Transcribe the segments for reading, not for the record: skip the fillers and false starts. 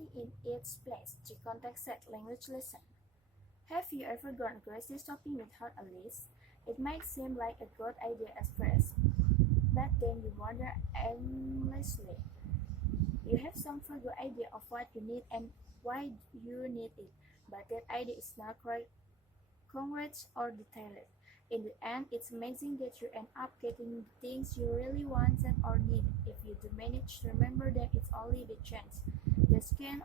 everything in its place to context-set language lesson. Have you ever gone grocery shopping without a list? It might seem like a good idea at first, but then you wander aimlessly. You have some vague idea of what you need and why you need it, but that idea is not quite concrete or detailed. In the end, it's amazing that you end up getting the things you really wanted or needed. If you do manage to remember them, it's only the chance. The skin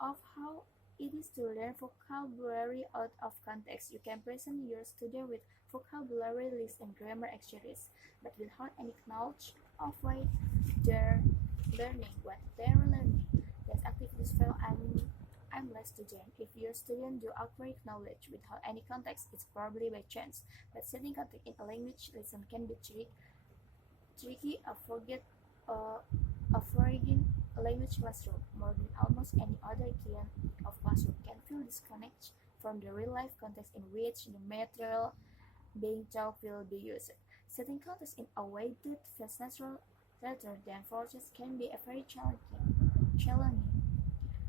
of how it is to learn vocabulary out of context. You can present your student with vocabulary lists and grammar exercises, but without any knowledge of why they're what they're learning. That activities feel aimless to them. If your student do acquire knowledge without any context, it's probably by chance. But setting context in a language lesson can be tricky. A foraging language classroom, more than almost any other kind of classroom, can feel disconnected from the real-life context in which the material being taught will be used. Setting context in a way that feels natural rather than forced can be a very challenging.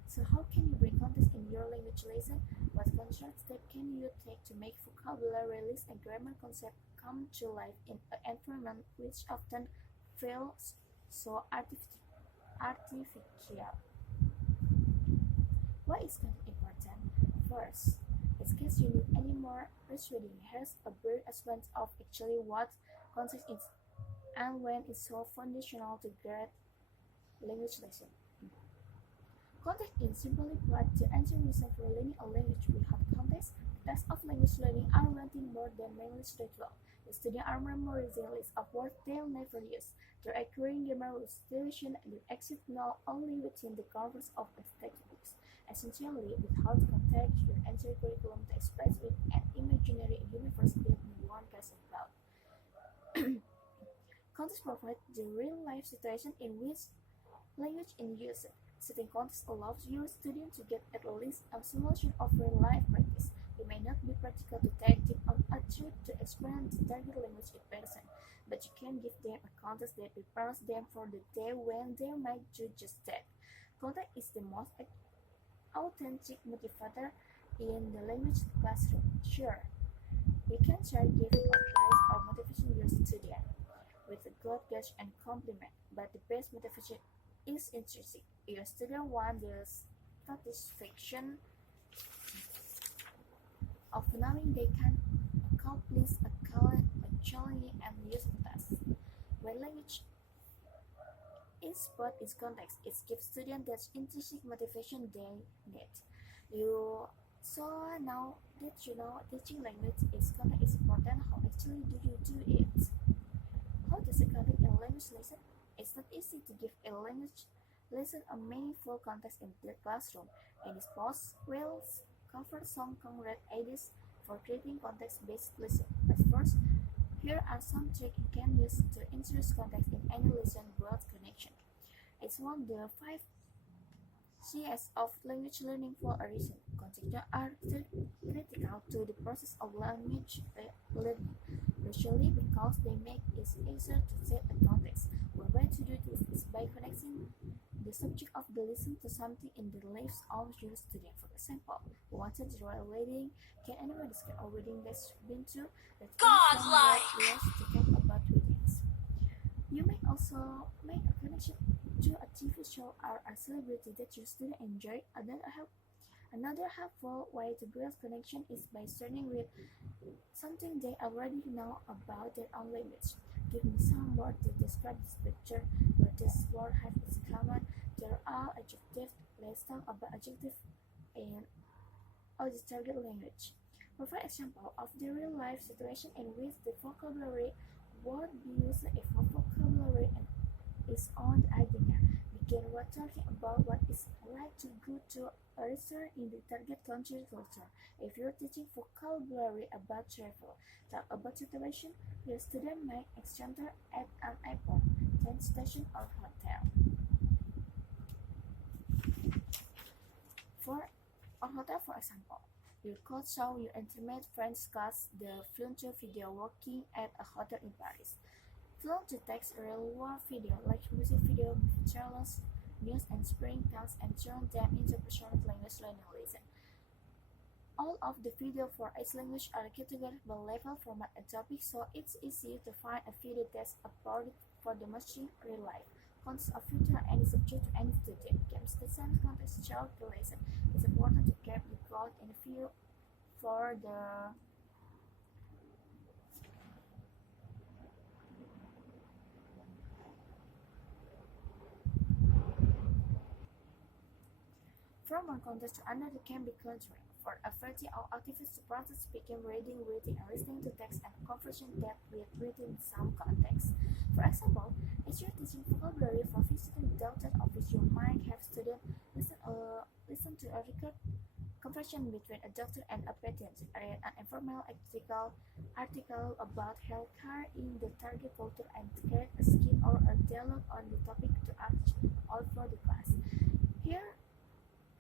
So how can you bring context in your language lesson? What control step can you take to make vocabulary lists and grammar concepts come to life in an environment which often feels so artificial? Why is context important? First, in case you need any more persuading, here's a brief essence of actually what context is and when it's so foundational to great language lesson. Context is simply put the answer reason for learning a language without context. The tasks of language learning are wanting more than language ritual. The students are memorizing lists of words they'll never use. They're acquiring grammar situation that exist not only within the confines of the textbooks. Essentially, without context, your entire curriculum takes place with an imaginary universe that no one cares about. Context provides the real-life situation in which language is used. Setting context allows your student to get at least a simulation of real-life practice. It may not be practical to take them on a trip to experience the target language in person, but you can give them a context that prepares them for the day when they might do just that. Context is the most authentic motivator in the language classroom. Sure, you can try giving advice or motivation your student with a good gauge and compliment, but the best motivation is intrinsic. Your student wants the satisfaction of knowing they can accomplish a challenging and useful task. When language is put in context, it gives students that intrinsic motivation they need. You so now that you know teaching language is context is important, how actually do you do it? How does a context in a language lesson? It's not easy to give a language lesson a meaningful context in the classroom, and this post will cover some concrete ideas for creating context-based lesson. But first, here are some tricks you can use to introduce context in any lesson build connection. It's one of the 5 C's of language learning for a reason. Context are critical to the process of language learning, usually because they make it easier to set a context. One way to do this is by connecting the subject of the lesson to something in the lives of your student. For example, who wanted to write a wedding? Can anyone describe a wedding they've been to that came from what was to talk about weddings? You may also make a connection to a TV show or a celebrity that your student enjoy. Another helpful way to build connection is by starting with something they already know about their own language. Give me some words to describe this picture, but this word has its common. They're all adjectives. Let's talk about adjectives in our target language. Provide example of the real-life situation in which the vocabulary would be used if a vocabulary is on the agenda. Begin by talking about what it's like to go to a restaurant in the target country culture. If you're teaching vocabulary about travel, talk about situation your student might encounter at an airport, train station, or hotel. For example, you could show your intimate friends class the fluency video working at a hotel in Paris. Film to text a real world video like music video, movie trailers, news and spring thoughts and turn them into personal language learning lesson. All of the videos for each language are categorized by level, format, and topic, so it's easy to find a video that's appropriate for the machine real life. Context of video are any subject to any student. Games the same context throughout the lesson. It's important to keep the code in view for the from one context to another can be contrary. For a variety of activities to practice speaking, reading, writing, and listening to text and conversion that with within some context. For example, as you're teaching vocabulary for visiting the doctor's office, you might have students listen to a record conversation between a doctor and a patient, read an informal article about healthcare in the target culture, and create a skit or a dialogue on the topic to ask all for the class. Here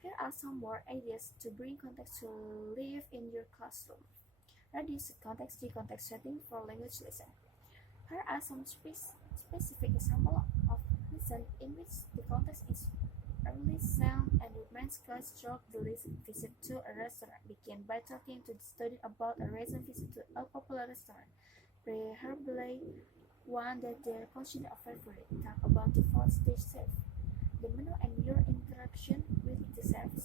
here are some more ideas to bring context to live in your classroom. Reduce context context setting for language lesson. Here are some specific examples of lesson in which the context is early sound and remains close throughout the lesson. Visit to a restaurant. Begin by talking to the student about a recent visit to a popular restaurant. Preferably one that they consider a favorite. Talk about the food they serve, the menu, and your interaction with the service.